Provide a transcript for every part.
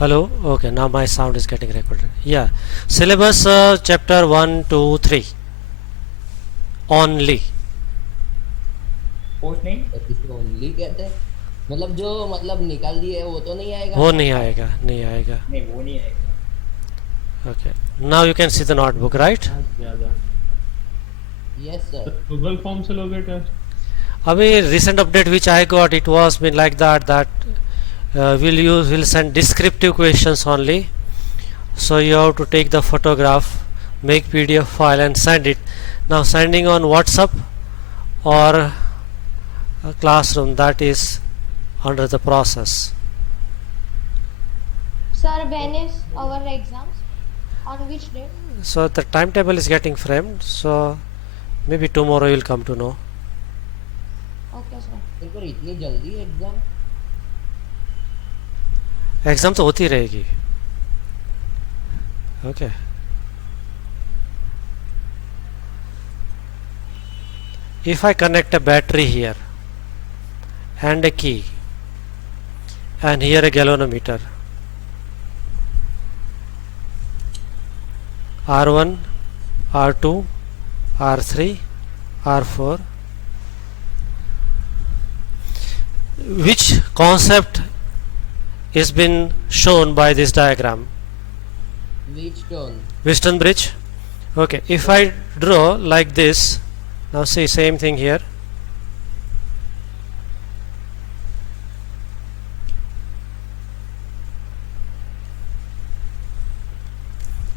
Hello. Okay, now my sound is getting recorded. Yeah, syllabus chapter 1, 2, 3 only. Post नहीं इसको only कहते हैं। मतलब जो मतलब निकाल दिए वो तो नहीं आएगा वो ना? नहीं आएगा, नहीं आएगा. नहीं वो नहीं आएगा. Okay, now you can see the notebook, right? ज़्यादा यस सर। गूगल फॉर्म से लोगे टेस्ट. अभी recent update which I got, it was been like that we'll send descriptive questions only. So you have to take the photograph, make PDF file and send it. Now sending on WhatsApp or a classroom, that is under the process. Sir, when is our exams? On which date? So the timetable is getting framed, so maybe tomorrow you will come to know. Okay, sir. फिर पर इतनी जल्दी exam? Exam तो होती रहेगी. Okay. If I connect a battery here and a key and here a galvanometer, R1, R2, R3, R4, which concept is been shown by this diagram? Which tone? Western bridge. Okay, if I draw like this, now see same thing here.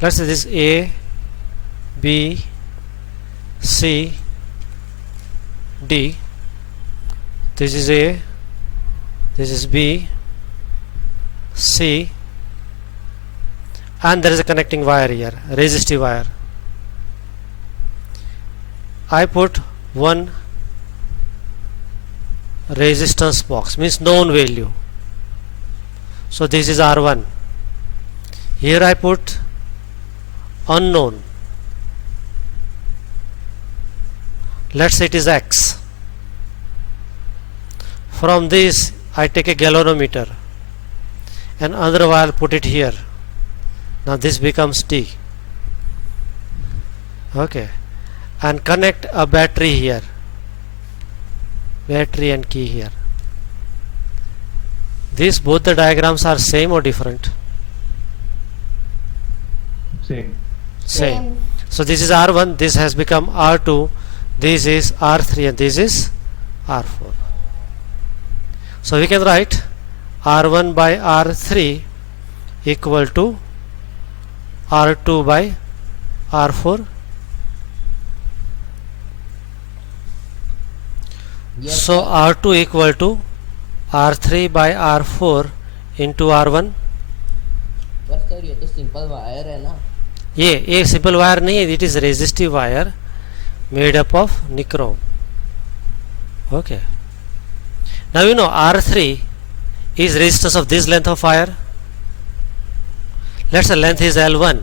Let's say this A, B, C, D. This is A, this is B, C, and there is a connecting wire here, resistive wire. I put one resistance box, means known value. So this is R1. Here I put unknown. Let's say it is X. From this I take a galvanometer and another wire put it here. Now this becomes T. Okay, and connect a battery here, battery and key here. These both the diagrams are same or different? Same. Same. So this is R1, this has become R2, this is R3 and this is R4. So we can write R1 by R3 equal to R2 by R4. Yes, So sir. R2 equal to R3 by R4 into R1. पर sir ये तो simple wire है ना? ये simple wire नहीं है, it is resistive wire made up of nichrome. Okay. Now you know R3 is resistance of this length of wire. Let's say length is L1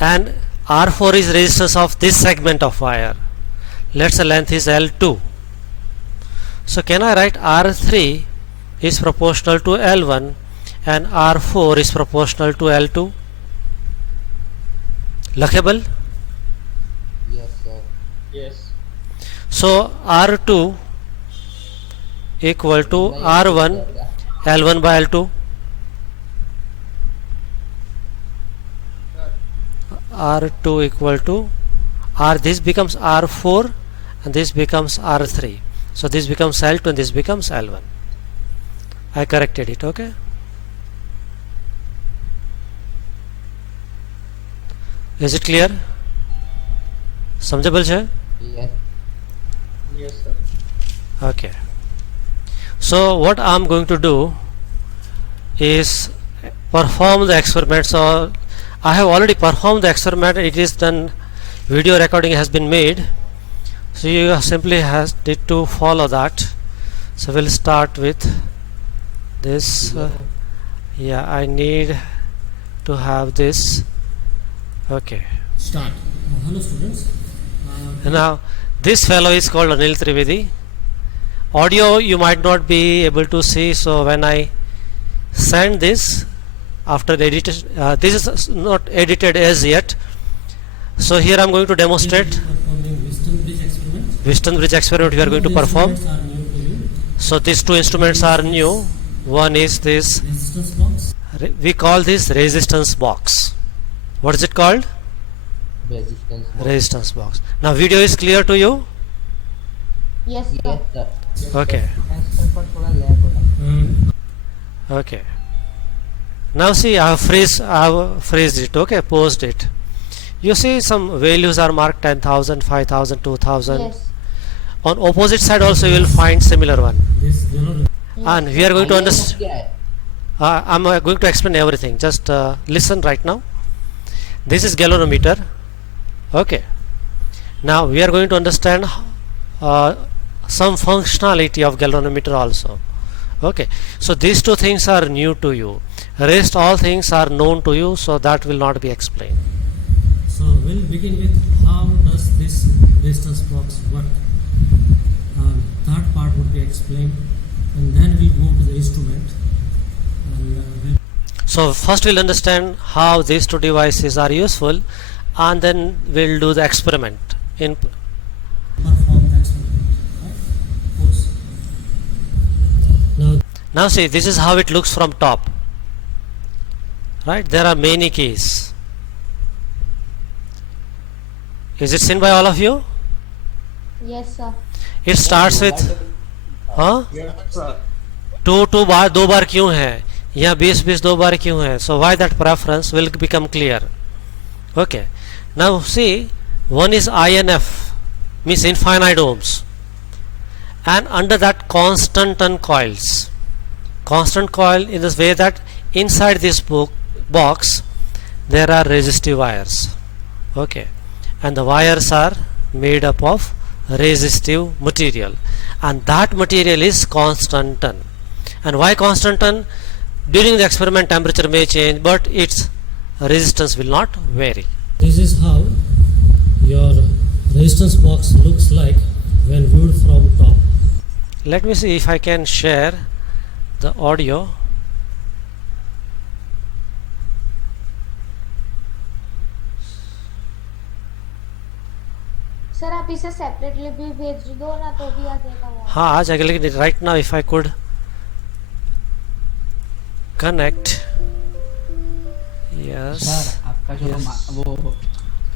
and R4 is resistance of this segment of wire. Let's say length is L2. So can I write R3 is proportional to L1 and R4 is proportional to L2? Lockable? Yes sir. Yes. So R2 equal to R1 L1 by L2. R2 equal to R, this becomes R4 and this becomes R3. So this becomes L2 and this becomes L1. I corrected it. Okay. Is it clear? समझेबल है? Yes. Yes sir. Okay. So what I am going to do is perform the experiment. So I have already performed the experiment. It is done. Video recording has been made. So you simply need to follow that. So we'll start with this. Yeah, I need to have this. Okay. Start. Hello students. Now this fellow is called Anil Trivedi. Audio you might not be able to see, so when I send this after the edited. This is not edited as yet. So here I am going to demonstrate Performing Whiston bridge experiment. Whiston bridge experiment we are going to perform. Instruments are new to you. So these two instruments are new. One is this, Resistance box. we call this resistance box. What is it called? resistance box. Resistance box. Now video is clear to you? Yes, sir. Yes, sir. Okay. पर थोड़ा lag हो रहा है. Okay. Now see, I have phrased it. Okay, posed it. You see some values are marked 10,000, 5,000, 2,000. Yes. On opposite side also you will find similar one. This galvanometer. And we are going to INF understand. क्या है? I'm going to explain everything. Just listen right now. This is galvanometer. Okay. Now we are going to understand some functionality of galvanometer also. Okay. So these two things are new to you. Rest all things are known to you, so that will not be explained. So we'll begin with how does this resistance box work. That part would be explained, and then we'll go to the instrument. And we'll So first we'll understand how these two devices are useful, and then we'll do the experiment. In perform the experiment. Right? Pause. Now now see, this is how it looks from top. Right? There are many keys. Is it seen by all of you? Yes, sir. It starts with हाँ to बार दो बार क्यों है या 20 दो बार क्यों है. So why that preference will become clear. Okay. Now see, one is INF, means infinite ohms, and under that constant coils. Constant coil in this way that inside this box there are resistive wires. Okay. And the wires are made up of resistive material, and that material is constant ton. And why constant ton? During the experiment temperature may change, but its resistance will not vary. this is how your resistance box looks like when viewed from top. Let me see if I can share the audio. Sir आप इसे separately भी भेज दो ना तो भी आ जाएगा वो. हाँ आ जाएगा, लेकिन right now if I could connect. Yes. Sir आपका जो Yes. वो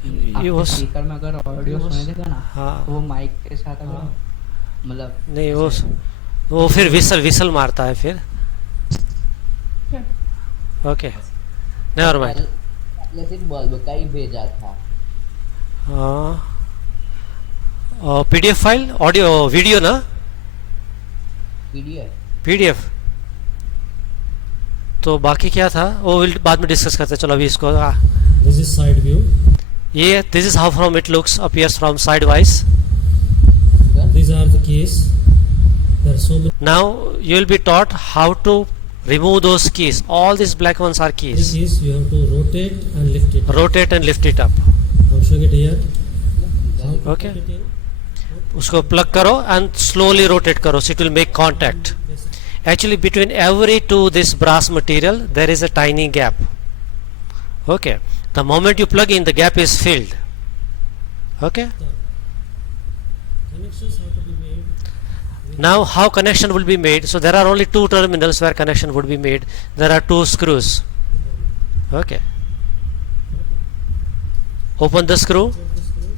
ये आपके वो स्पीकर में अगर ऑडियो सुने देगा ना हाँ तो वो माइक के साथ अगर मतलब नहीं वो फिर विसल मारता है फिर. Okay never mind. पहले सिर्फ बल्ब का ही भेजा था. हाँ पीडीएफ फाइल ऑडियो वीडियो ना पीडीएफ. पीडीएफ. तो बाकी क्या था वो बाद में डिस्कस करते हैं. चलो अभी इसको This is side view. ये this is how from it looks appears from side wise. These are the keys. There are so many now you will be taught how to remove those keys. All these black ones are keys. keys. You have to rotate and lift it. Rotate and lift it up. I'm showing it here. How to Okay. put it in. उसको plug करो and slowly rotate करो, so it will make contact. Actually between every two this brass material there is a tiny gap. Okay. The moment you plug in, the gap is filled. Okay. Connections have to be made. Now how connection will be made? So there are only two terminals where connection would be made. There are two screws. Okay. Open the screw. Put the screw.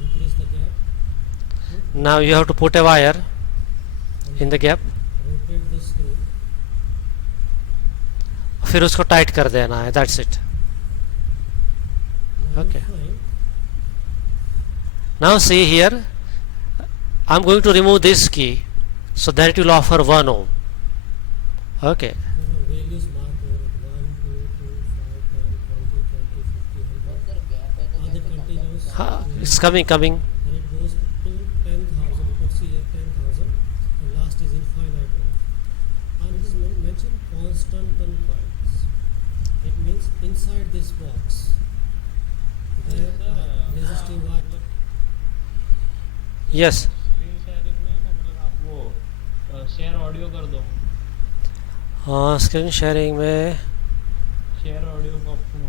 Increase the gap. Now you have to put a wire in the gap. Rotate the screw. फिर उसको tight कर देना है. That's it. Now Okay. fine. Now see here, I'm going to remove this key, so that it will offer 1 ohm. Okay. There are values marked over it. 1, 2, 2, 5, 10, 20, 20, 50, 100. Sir gap है तो Are they कैसे continuous? It's coming. And it goes up to 10,000. You could see here 10,000. And last is infinite. And it is mentioned constant and coils. It means inside this box there are resistive wire. Yes. Screen sharing में ना मतलब आप वो share audio कर दो. Screen sharing में share audio का option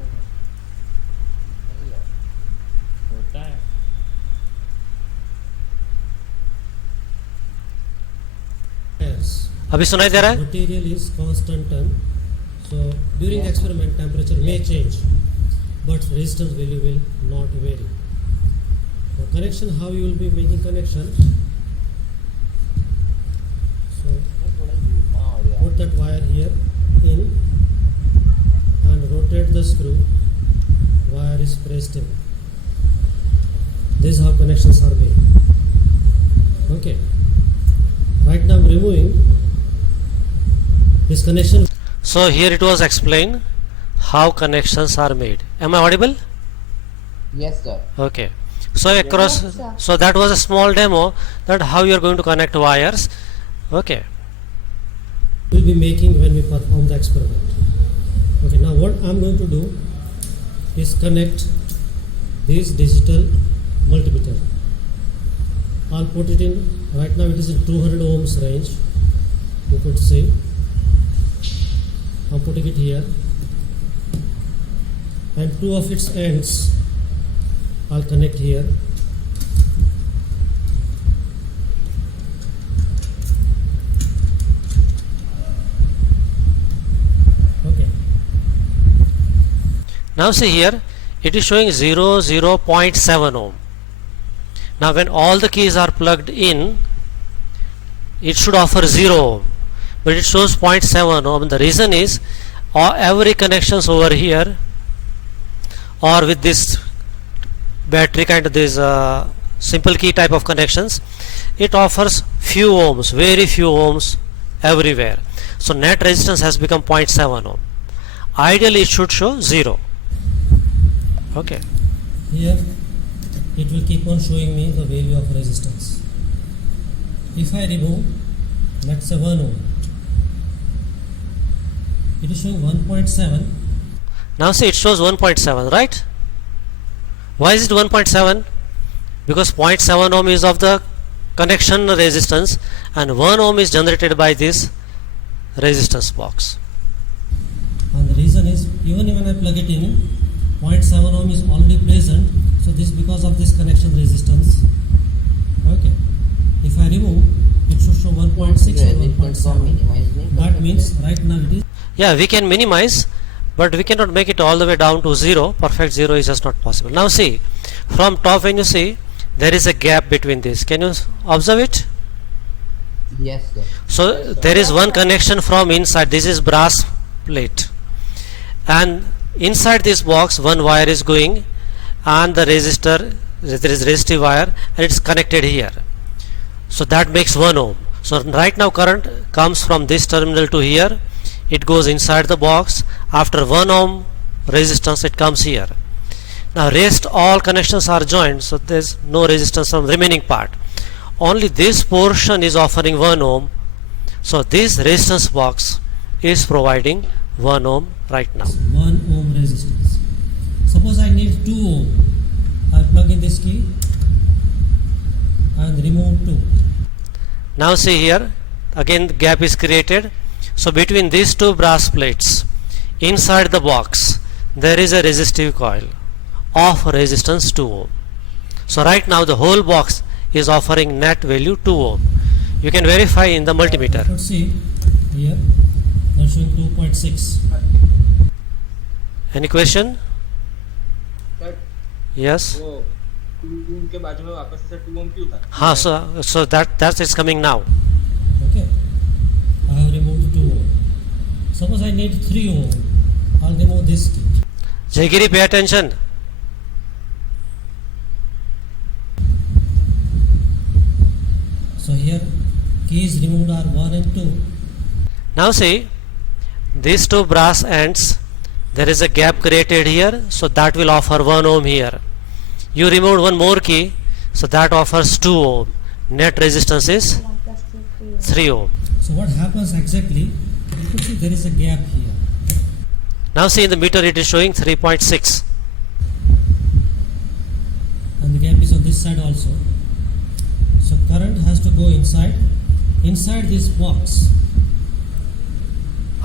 होता है। Yes. अभी सुनाई दे रहा है? Material is constant and so during experiment temperature may change, but resistance value will not vary. So connection, how you will be making connection? So put that wire here in and rotate the screw. Wire is pressed in. This is how connections are made. Okay. Right now I'm removing this connection. So here it was explained how connections are made. Am I audible? Yes, sir. Okay. So across, Yes, sir. so that was a small demo that how you are going to connect wires. Okay. We'll be making when we perform the experiment. Okay, now what I'm going to do is connect this digital multimeter. I'll put it in, right now it is in 200 ohms range, you could see. I'm putting it here, and two of its ends I'll connect here. Okay. Now see here, it is showing 0.7 ohm. Now when all the keys are plugged in, it should offer 0 ohm, but it shows 0.7 ohm. The reason is every connections over here or with this battery kind of this simple key type of connections, it offers few ohms, very few ohms everywhere. So net resistance has become 0.7 ohm. Ideally it should show 0. Okay. Here it will keep on showing me the value of resistance. If I remove, let's say 1 ohm, it is showing 1.7. Now see it shows 1.7, right? Why is it 1.7? Because 0.7 ohm is of the connection resistance and 1 ohm is generated by this resistance box. And the reason is, even when I plug it in, 0.7 ohm is already present, so this because of this connection resistance. Okay. If I remove, it should show 1.6 or 1.7. That means right now it is. Yeah, we can minimize, but we cannot make it all the way down to 0. Perfect 0 is just not possible. Now see, from top when you see, there is a gap between this. Can you observe it? Yes, sir. So there is one connection from inside. This is brass plate, and inside this box one wire is going, and the resistor, there is resistive wire, and it's connected here. So that makes 1 ohm. So right now current comes from this terminal to here. It goes inside the box. After 1 ohm resistance, it comes here. Now rest all connections are joined, so there's no resistance from the remaining part. Only this portion is offering 1 ohm. So this resistance box is providing 1 ohm right now. 1 ohm resistance. Suppose I need 2 ohm. I'll plug in this key and remove 2. Now see here, again the gap is created. So between these two brass plates, inside the box, there is a resistive coil of resistance 2 ohm. So right now the whole box is offering net value 2 ohm. You can verify in the multimeter. Let's see here, they're showing 2.6. Any question? Sir Yes. वो 2 ohm के बाजू में वापस से 2 ohm क्यों था? हाँ, so that is coming now. Okay, I have removed 2 ohm. Suppose I need 3 ohm. I'll remove this key. Jagiri, pay attention. So here keys removed are 1 and 2. Now see, these two brass ends, there is a gap created here, so that will offer 1 ohm here. You removed one more key, so that offers 2 ohm. Net resistance is 1 plus 2, 3. 3 ohm. So what happens exactly? You can see there is a gap here. Now see in the meter it is showing 3.6. And the gap is on this side also. So current has to go inside this box.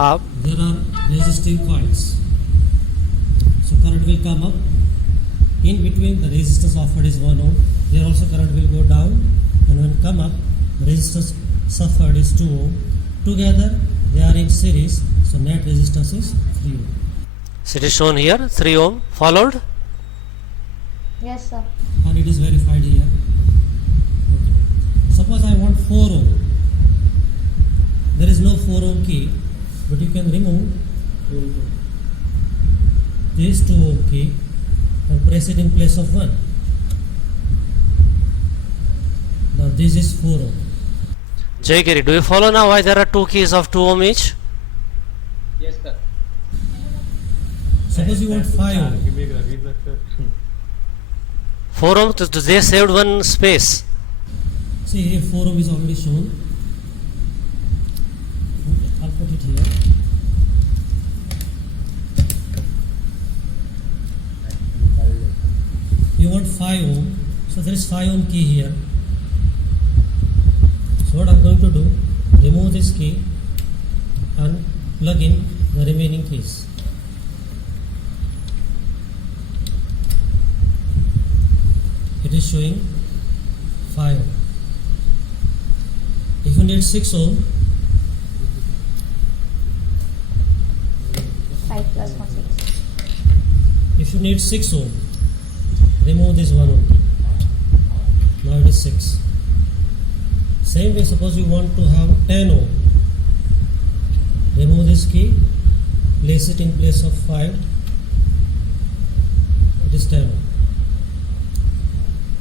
आप there are resistive coils. So current will come up. In between the resistance offered is 1 ohm. There also current will go down, and when come up, resistance suffered is 2 ohm. Together they are in series, so net resistance is 3 ohm. So it is shown here 3 ohm followed. Yes, sir. And it is verified here. Okay. Suppose I want 4 ohm. There is no 4 ohm key, but you can remove this 2 ohm key and press it in place of 1. Now this is 4 ohm. Jaygiri, do you follow now why there are two keys of 2 ohm each? Yes, sir. Suppose you want 5 ohm. 4 ohm, they saved one space. See here 4 ohm is already shown. Okay, I'll put it here. You want 5 ohm, so there is 5 ohm key here. So what I'm going to do, remove this key and plug in the remaining keys. It is showing 5 ohm. If you need 6 ohm, 5 plus 1, 6. if you need 6 ohm, remove this 1 ohm key. Now it is 6. Same way, suppose you want to have 10 ohm, remove this key, place it in place of 5. It is 10 ohm.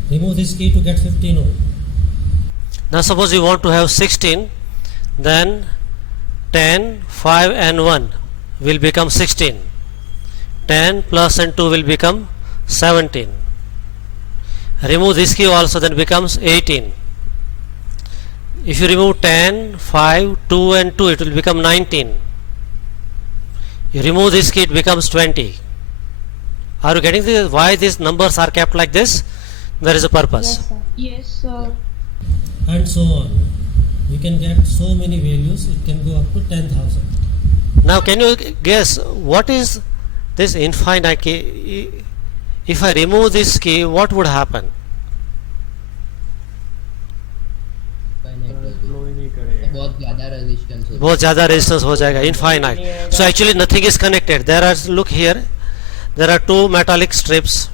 Remove this key to get 15 ohm. Now suppose you want to have 16, then 10, 5 and 1 will become 16. 10 plus and 2 will become 17. Remove this key also, then becomes 18. If you remove 10, 5, 2 and 2, it will become 19. You remove this key, it becomes 20. Are you getting this? Why these numbers are kept like this? There is a purpose. Yes, sir. Yes, sir. And so on. You can get so many values, it can go up to 10,000. Now can you guess what is this infinite key? If I remove this key, what would happen? बहुत ज़्यादा resistance होता है. बहुत ज़्यादा resistance हो जाएगा, infinite. So actually nothing is connected. There are, look here, there are two metallic strips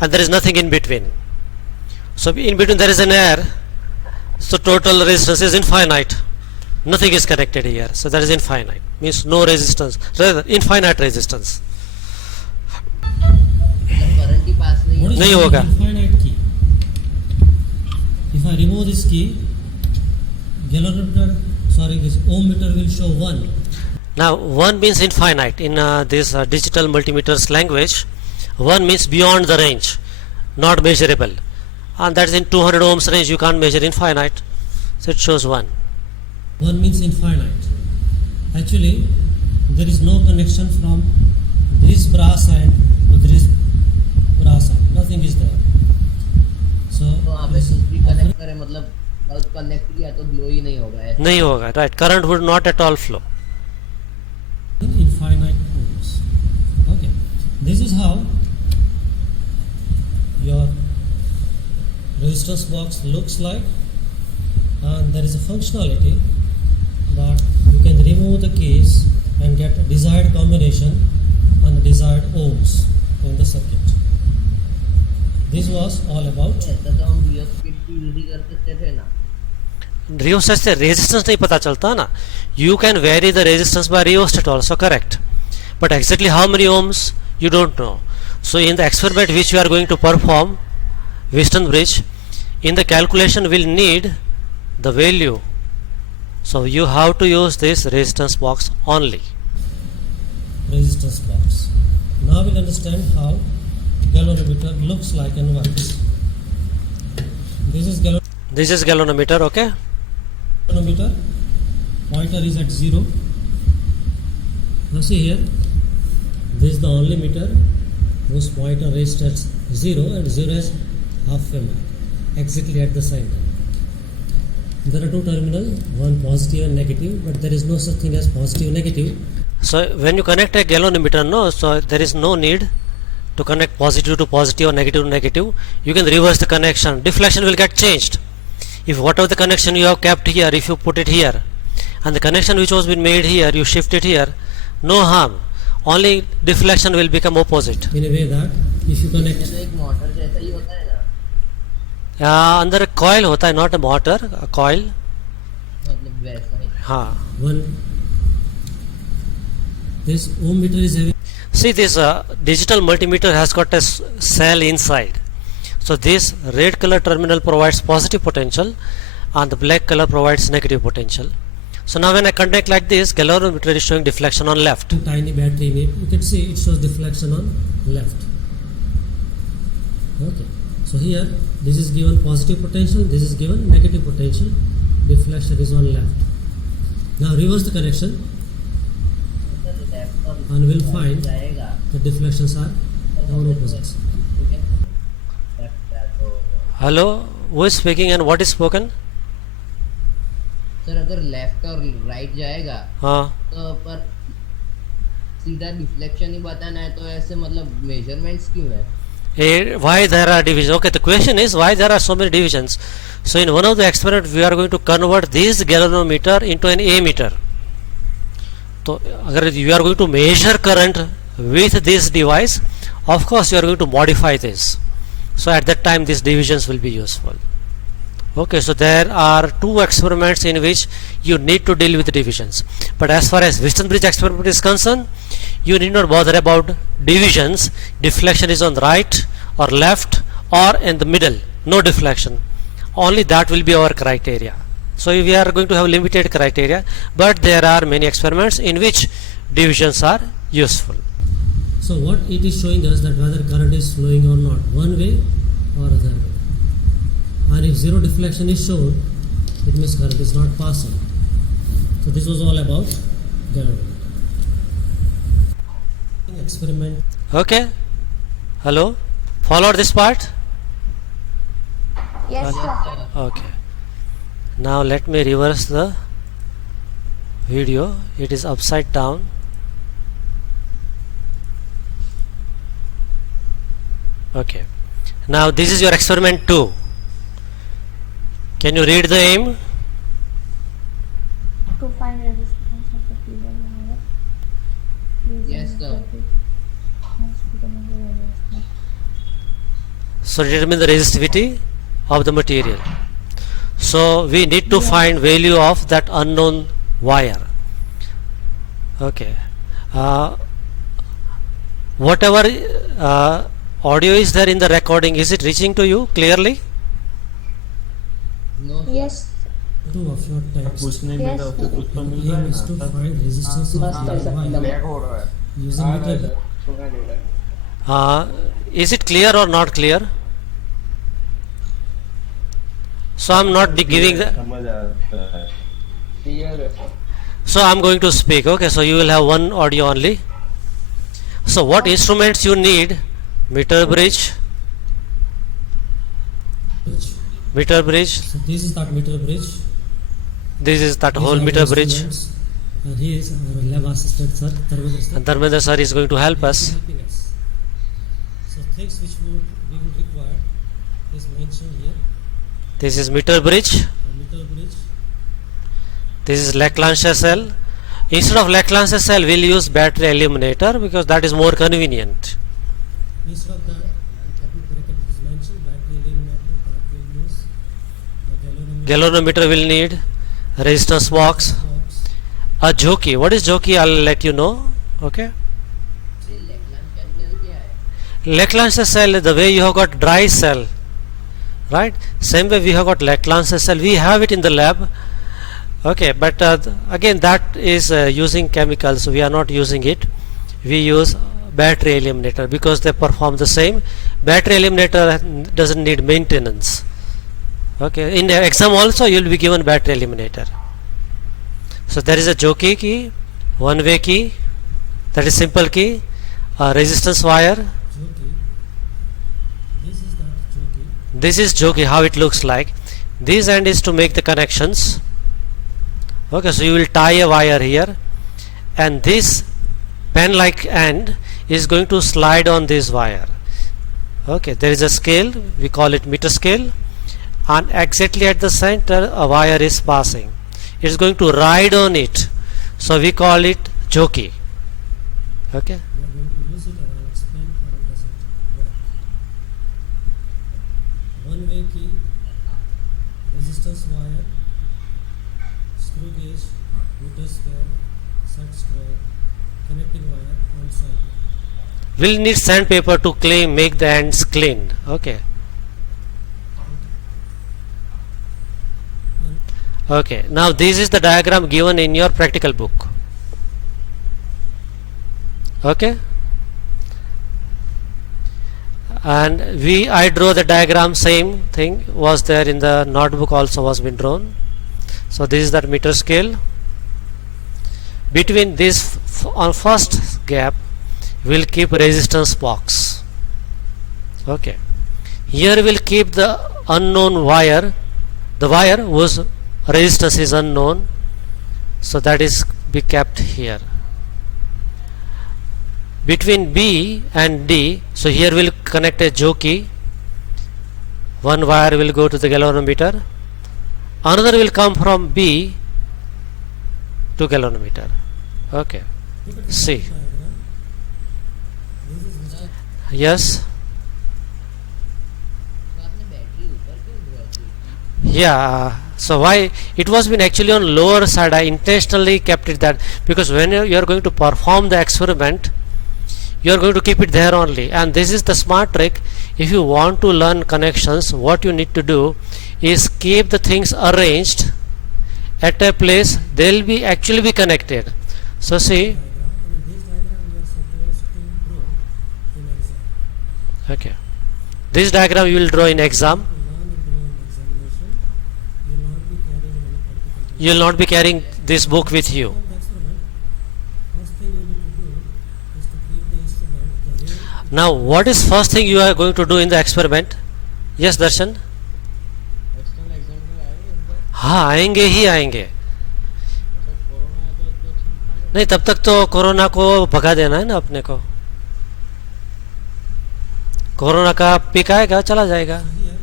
and there is nothing in between. So in between there is an air, so total resistance is infinite. Nothing is connected here, so that is infinite. Means no resistance, rather infinite resistance. मतलब current ही pass नहीं What is नहीं the होगा. infinite key? If I remove this key, this ohm meter will show 1. Now 1 means infinite in this digital multimeters language. 1 means beyond the range, not measurable, and that is in 200 ohms range. You can't measure infinite, so it shows 1. 1 means infinite. Actually, there is no connection from this brass end to this brass end. Nothing is there. So तो वहाँ पे कुछ भी connect करे मतलब connect किया तो glow ही नहीं होगा ऐसा. नहीं होगा, right? Current would not at all flow. infinite ohms. Okay, this is how your resistance box looks like, and there is a functionality that you can remove the keys and get a desired combination and desired ohms in the circuit. This was all about ऐसा तो हम rheostat की use ही कर सकते थे ना. Rheostat से resistance नहीं पता चलता ना. You can vary the resistance by rheostat also, correct, but exactly how many ohms you don't know. So in the experiment which we are going to perform, Wheatstone bridge, in the calculation we'll need the value, so you have to use this resistance box only. resistance box. Now we'll understand how galvanometer looks like and works. This is Galvanometer, okay. galvanometer. Pointer is at 0. Now see here, this is the only meter whose pointer is at 0, and 0 has half a mark exactly at the center. There are two terminals, one positive and negative, but there is no such thing as positive negative. So when you connect a galvanometer, no, so there is no need to connect positive to positive or negative to negative. You can reverse the connection. Deflection will get changed. If whatever the connection you have kept here, if you put it here, and the connection which was been made here, you shift it here, no harm. Only deflection will become opposite. In a way that if you ये connect, तो एक motor जैसा ही होता है ना, अंदर coil होता है, नॉट अ मोटर, कॉइल. मतलब वैसा ही. one this ohm meter is having See, this digital multimeter has got a cell inside. So this red color terminal provides positive potential and the black color provides negative potential. So now when I connect like this, galvanometer is showing deflection on left. tiny battery in it. You can see it shows deflection on left. Okay. So here this is given positive potential, this is given negative potential. Deflection is on left. Now reverse the connection and we'll find जाएगा. the deflections are on opposites. Hello, who is speaking and what is spoken? Sir अगर left और right जाएगा हाँ. तो पर सीधा deflection ही बताना है, तो ऐसे मतलब मेजरमेंट्स क्यों है? Why there are divisions? Okay, the question is why there are so many divisions. So in one of the experiments we are going to convert this galvanometer into an ammeter. So अगर you are going to measure current with this device, of course you are going to modify this. So at that time these divisions will be useful. Okay, so there are two experiments in which you need to deal with divisions. But as far as Wheaton bridge experiment is concerned, you need not bother about divisions. Deflection is on the right or left or in the middle. No deflection. Only that will be our criteria. So we are going to have limited criteria, but there are many experiments in which divisions are useful. So what it is showing us that whether current is flowing or not, one way or other way. And if zero deflection is shown, it means current is not passing. So this was all about galvanometer. Experiment. Okay. Hello. Followed this part? Yes, sir. Okay. Now let me reverse the video. It is upside down. Okay. Now this is your experiment 2. Can you read the aim? To find resistance of the feeder wire. Yes, sir. So determine the resistivity of the material. So we need to find value of that unknown wire. Okay. Whatever audio is there in the recording, is it reaching to you clearly? No, sir. Yes. Two of your text. पूछने में Yes, तो sir. कुछ तो मिल रहा Aim है is to ना. find resistance of the wire using meter. Is it clear or not clear? So I'm not giving the. समझ आता है. So I'm going to speak. Okay, so you will have one audio only. So what instruments you need? Meter bridge. Meter bridge. So this is that meter bridge. This is that These whole are meter the bridge. instruments. And he is our lab assistant, sir. Dharmendra sir. And Dharmendra sir is going to help us. Helping us. So things which we will require is mentioned here. This is meter bridge. A meter bridge. This is Leclanche cell. Instead of Leclanche cell, we'll use battery illuminator because that is more convenient. Instead of that, bracket is mentioned, battery illuminator, that will use a galvanometer Galvanometer will need resistance box. box. A jockey. What is jockey? I'll let you know. Okay. Leclanche cell, the way you have got dry cell, right? Same way we have got Leclanche cell. We have it in the lab. Okay, but again that is using chemicals. We are not using it. We use battery eliminator because they perform the same. Battery eliminator doesn't need maintenance. Okay, in the exam also you will be given battery eliminator. So there is a jockey key, one way key, that is simple key, a resistance wire. Jyoti. This is that Jyoti. This is jockey, how it looks like. This end is to make the connections. Okay, so you will tie a wire here, and this pen like end is going to slide on this wire. Okay, there is a scale, we call it meter scale, and exactly at the center a wire is passing. It is going to ride on it, so we call it jockey. Okay, We are going to use it and I'll explain how does it work. One way key, resistance wire, screw gauge, meter scale, set square, connecting wire and sandpaper. we'll need sandpaper to clean, make the ends clean. Okay. Okay, now this is the diagram given in your practical book. Okay, and I draw the diagram, same thing was there in the notebook, also was been drawn. So this is that meter scale. Between this on first gap we'll keep resistance box. Okay, here we'll keep the unknown wire, the wire whose resistance is unknown, so that is be kept here. Between B and D, so here we'll connect a jockey. One wire will go to the galvanometer, another will come from B to galvanometer. Okay, see, Diagram. This is resistance. yes, तो आपने battery ऊपर क्यों draw की? yeah. So why it was been actually on lower side, I intentionally kept it that, because when you are going to perform the experiment you are going to keep it there only, and this is the smart trick. If you want to learn connections, what you need to do is keep the things arranged at a place they will be actually be connected. So see, Diagram, and in this diagram we are supposed to draw in exam. okay, this diagram you will draw in exam. To learn and draw in examination, you will not be carrying any particular book. You will not be carrying this book with you. From the experiment, first thing you need to do is to keep the instrument the way Now what is first thing you are going to do in the experiment? Yes, Darshan. External examiner आएंगे इनका हाँ, आएंगे ही आएंगे. सब corona है तो ठीक नहीं, तब तक तो कोरोना को भगा देना है ना अपने को. कोरोना का पीक आएगा, चला जाएगा. So here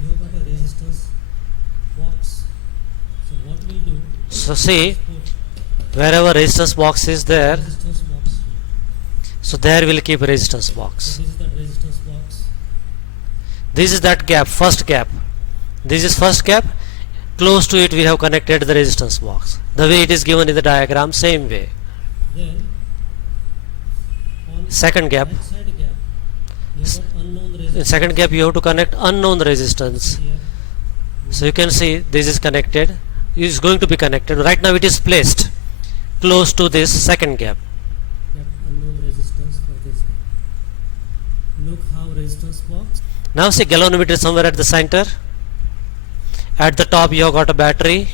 you have got a resistance box. So what we'll do? So see, Put wherever resistance box is there, resistance box here. so there we'll keep resistance So box. this is the resistance box. This is that gap, first gap. This is first gap. Close to it we have connected the resistance box. The way it is given in the diagram, same way. Then on Second gap. right side gap, you have got unknown In resistance. second gap you have to connect unknown resistance. Here So you can see this is connected. It is going to be connected. Right now it is placed close to this second gap. get unknown resistance for this gap. Look how resistance box. Now see galvanometer somewhere at the center. At the top you have got a battery,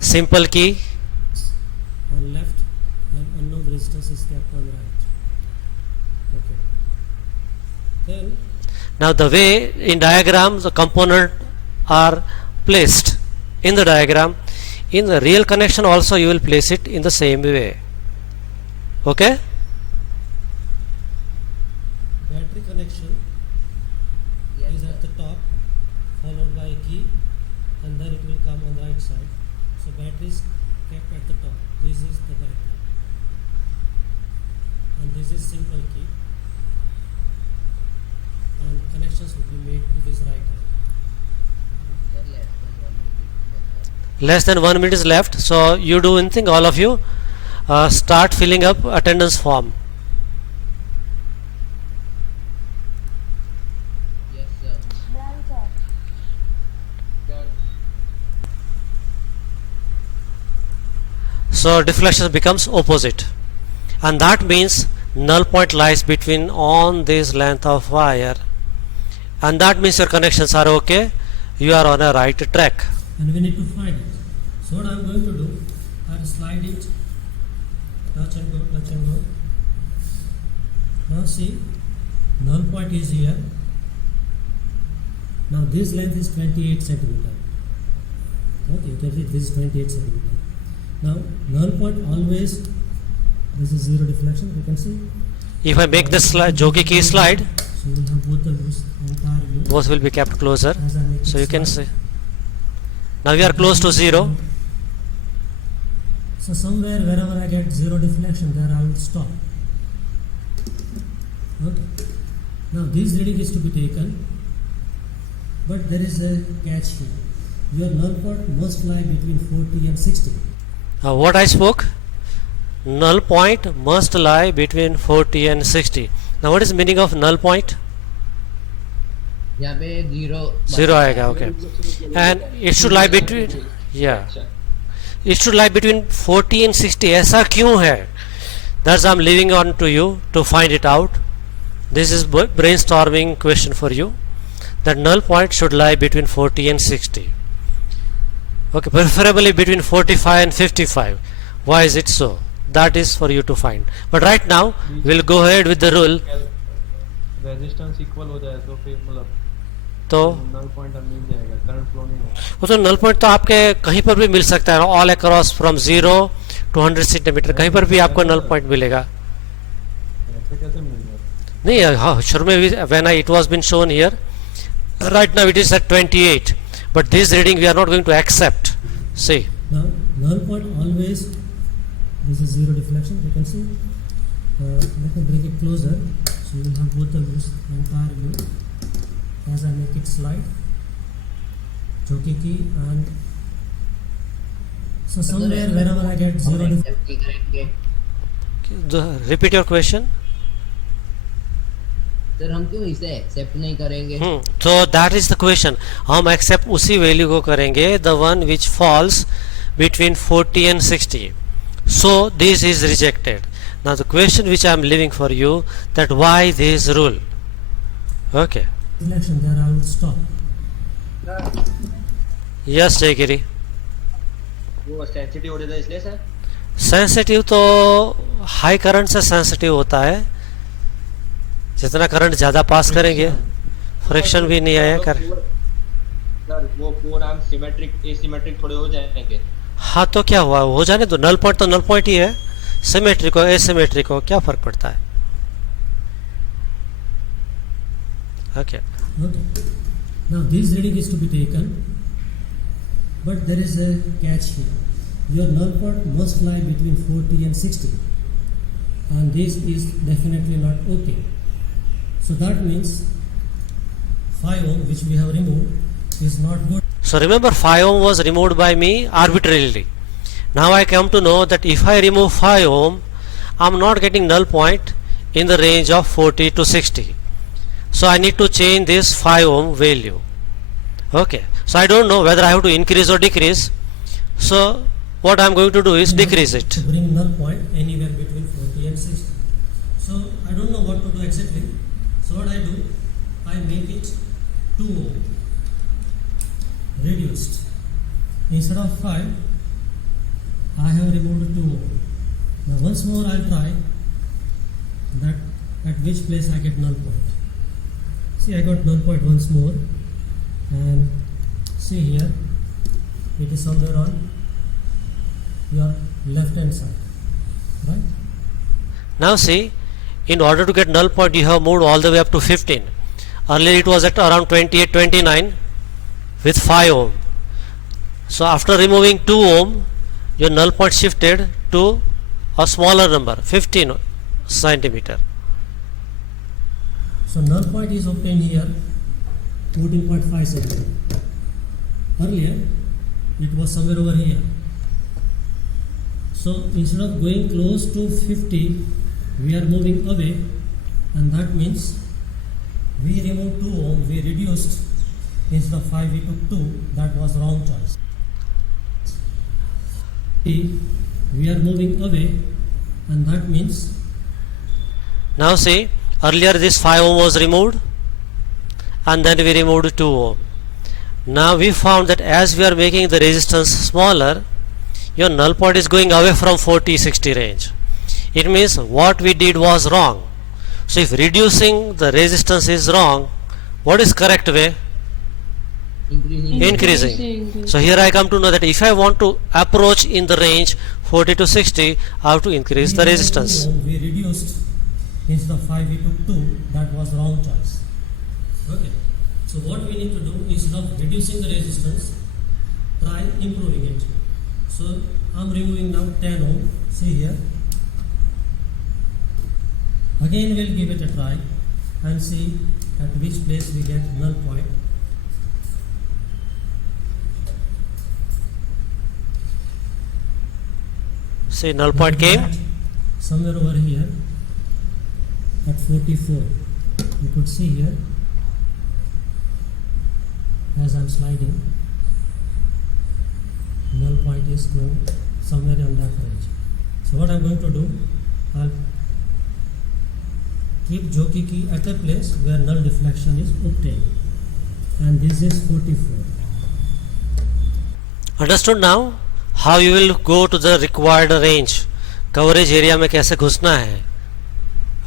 simple key. On left and unknown resistance is kept on right. Okay. Then Now the way in diagram the component are placed in the diagram, in the real connection also you will place it in the same way. Okay? battery connection Yes, is sir. at the top, followed by a key, and then it will come on the right side. So battery is kept at the top. This is the battery, and this is simple key. And connections will be made to this right hand. Sir, less than 1 minute. Less than 1 minute is left, so you do one thing, all of you start filling up attendance form. Yes, sir. Done, sir. So deflection becomes opposite, and that means null point lies between on this length of wire, and that means your connections are okay, you are on a right track. And we need to find it. So what I am going to do, I will slide it, touch and go, touch and go. Now see, null point is here. Now this length is 28 centimeter. Okay, you can see this is 28 centimeter. Now null point always, this is zero deflection, you can see. If I make the slide, jockey key slide, So you will have both the views, entire view. both will be kept closer. As I make So it you can slide. see. Now we are close to zero. So somewhere wherever I get zero deflection, there I will stop. Okay. Now this reading is to be taken, but there is a catch here. Your null point must lie between 40 and 60. What I spoke? Null point must lie between 40 and 60. Now what is the meaning of null point? यहाँ पे zero Zero आएगा, okay. And it should lie between, yeah. It should lie between 40 and 60. ऐसा क्यों है? That's I'm leaving on to you to find it out. This is brainstorming question for you. The null point should lie between 40 and 60. Okay, preferably between 45 and 55. Why is it so? That is for you to find. But right now, we'll go ahead with the rule. Resistance equal हो जाए तो फिर मतलब तो null point अब मिल जाएगा, current flow नहीं होगा। वो तो नल पॉइंट तो आपके कहीं पर भी मिल सकता है, all across from 0 to 100 centimetre कहीं पर भी आपको नल पॉइंट मिलेगा। ऐसे कैसे मिल जाएगा? नहीं, हाँ, शुरू में भी when it was been shown here, right now it is at 28, but this reading we are not going to accept. See, Now null point always, this is zero deflection, you can see. Let me bring it closer, so you will have both the views, entire view. As I make it slide, jockey key, and so somewhere wherever I get zero हम deflection. accept नहीं करेंगे repeat your question. Sir, हम क्यों इसे accept नहीं करेंगे? So that is the question. हम accept उसी वैल्यू को करेंगे, the one which falls between 40 and 60. So this is rejected. Now the question which I am leaving for you, that why this rule? Okay. Deflection, there I will stop. Yes, Jayagiri. वो sensitive हो जाता है इसलिए sir. Sensitive तो high current से sensitive होता है. जितना करंट ज़्यादा पास करेंगे, फ्रिक्शन भी नहीं आया कर. सर वो फोर आर्म सिमेट्रिक एसिमेट्रिक थोड़े हो जाएंगे. हाँ, तो क्या हुआ, हो जाने दो. नल पॉइंट तो नल पॉइंट ही है. सिमेट्रिक हो एसिमेट्रिक हो क्या फर्क पड़ता है? Okay. Okay. Now this reading is to be taken, but there is a catch here. Your null point must lie between 40 and 60, and this is definitely not okay. So that means 5 ohm, which we have removed, is not good. So remember, 5 ohm was removed by me arbitrarily. Now I come to know that if I remove 5 ohm, I am not getting null point in the range of 40 to 60. So I need to change this 5 ohm value. Okay. So I don't know whether I have to increase or decrease. So what I am going to do is decrease it. To bring null point anywhere between 40 and 60. So I don't know what to do exactly. So what I do, I make it 2 ohm, reduced. Instead of 5, I have removed 2 ohm. Now once more I'll try that at which place I get null point. See, I got null point once more, and see here, it is somewhere on your left hand side, right? Now see, in order to get null point you have moved all the way up to 15. Earlier it was at around 28, 29 with 5 ohm. So after removing 2 ohm, your null point shifted to a smaller number, 15 centimeter. So null point is obtained here, 14.5 centimeter. Earlier it was somewhere over here. So instead of going close to 50, we are moving away, and that means we removed 2 ohm, we reduced. Instead of 5 we took 2, that was wrong choice. We are moving away, and that means Now see, earlier this 5 ohm was removed and then we removed 2 ohm. Now we found that as we are making the resistance smaller, your null point is going away from 40-60 range. It means what we did was wrong. So if reducing the resistance is wrong, what is correct way? increasing. So here I come to know that if I want to approach in the range 40 to 60, I have to increase the resistance. We reduced instead of 5 we took 2. That was the wrong choice. Okay. So what we need to do, instead of reducing the resistance, try improving it. So I'm removing now 10 ohm. See here. Again we'll give it a try and see at which place we get null point. See, null point came. Somewhere over here at 44. You could see here as I'm sliding, null point is going somewhere on that range. So what I'm going to do, I'll keep jockey key at a place where null deflection is obtained, and this is 44. Understood now how you will go to the required range, coverage area में कैसे घुसना है.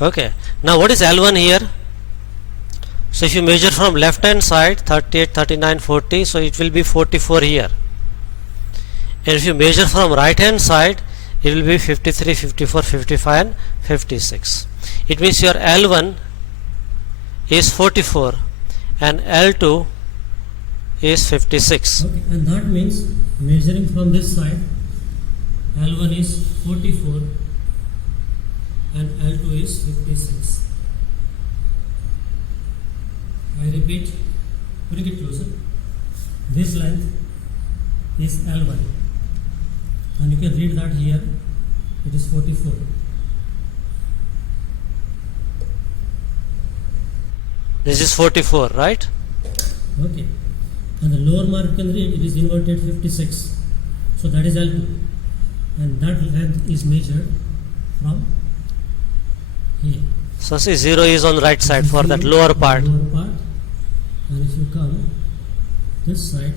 Okay, now what is L1 here? So if you measure from left hand side 38, 39, 40, so it will be 44 here, and if you measure from right hand side it will be 53, 54, 55 and 56. It means your L1 is 44 and L2 is 56. Okay, and that means measuring from this side, L1 is 44 and L2 is 56. I repeat, bring it closer. This length is L1, and you can read that here, it is 44. This is 44, right? Okay, and the lower mark you can read, it is inverted 56. So that is L2, and that length is measured from here. So see, 0 is on the right side for that lower part. And if you come this side,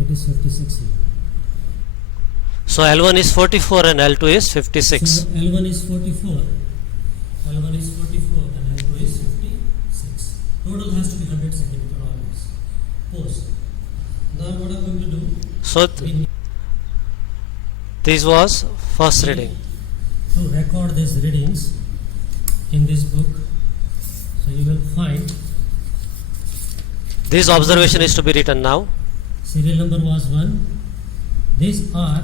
it is 56 here. So L1 is 44 and L2 is 56. So L1 is 44, L1 is 44 and L2 is 56. Total has to be 100 centimeter always. Pause. Now what I'm going to do, So this was first reading. to record these readings in this book. So you will find This observation is to be written now. serial number was 1. This R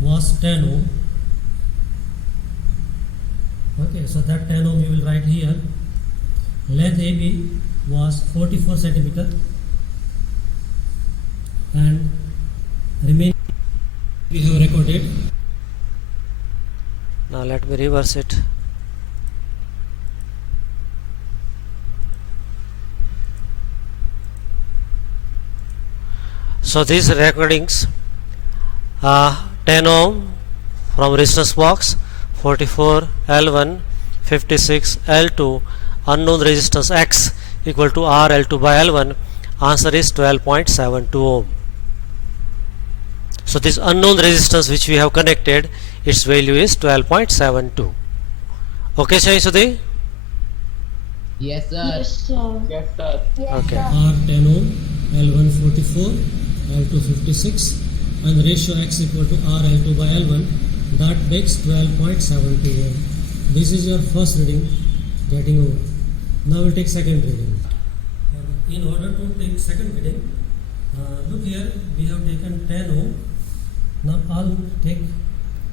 was 10 ohm. Okay, so that 10 ohm you will write here. Length AB was 44 centimeter and remaining we have recorded. Now let me reverse it. So these recordings, 10 ohm from resistance box, 44 L1, 56 L2, unknown resistance X equal to R L2 by L1. Answer is 12.72 ohm. So this unknown resistance which we have connected, its value is 12.72. Okay, Shahisuddin? Yes, sir. Yes, sir. Yes, sir. Yes, Okay. sir. R 10 ohm, L1 44, L2 56, and ratio X equal to R L2 by L1. That makes 12.72 ohm. This is your first reading getting over. Now we'll take second reading. In order to take second reading, look here, we have taken 10 ohm. Now I'll take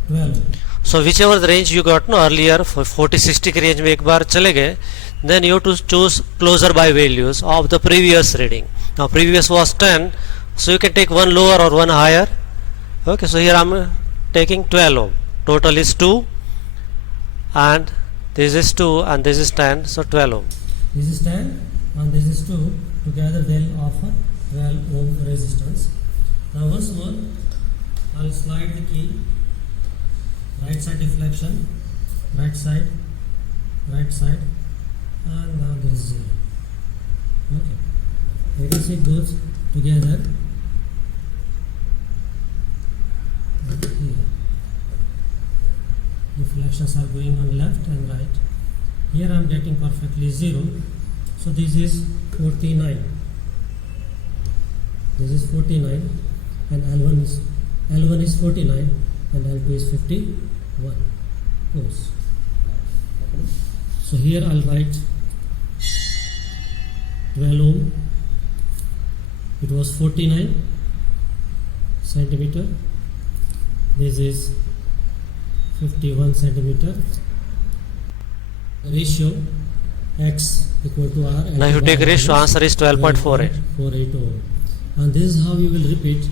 12 ohm. So whichever the range you got no earlier for 40-60 के range में एक बार चले गए, then you have to choose closer by values of the previous reading. Now previous was 10, so you can take one lower or one higher. Okay, so here I'm taking 12 ohm. Total is 2, and this is 2 and this is 10, so 12 ohm. This is 10 and this is 2. Together they'll offer 12 ohm resistance. Now once more, I'll slide the key. Right side deflection, right side, and now this is 0. Okay. You can see it goes together. Here. Deflections are going on left and right. Here I am getting perfectly 0. So this is 49. This is 49 and L1 is 49 and L2 is 51. Pause. So here I'll write 12 ohm. It was 49 centimeter. This is 51 centimeter. Ratio X equal to R. Now you take ratio, answer is 12.48. 48 ohm. And this is how you will repeat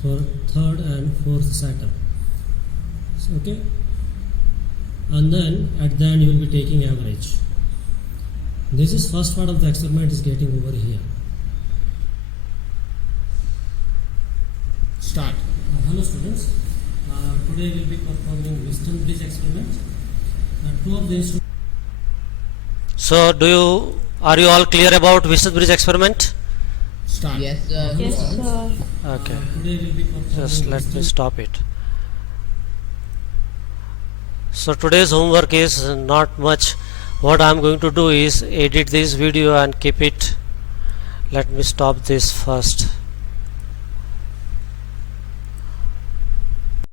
for third and fourth setup. So, okay. And then at the end you will be taking average. This is first part of the experiment is getting over here. Start. Hello students. Today we will be performing Wheatstone bridge experiment. Two of the instruments. So are you all clear about Wheatstone bridge experiment? Start. Yes, sir. Yes, sir. Okay. Today we will be performing. Just let me Wheatstone- stop it. So today's homework is not much. What I am going to do is edit this video and keep it. Let me stop this first.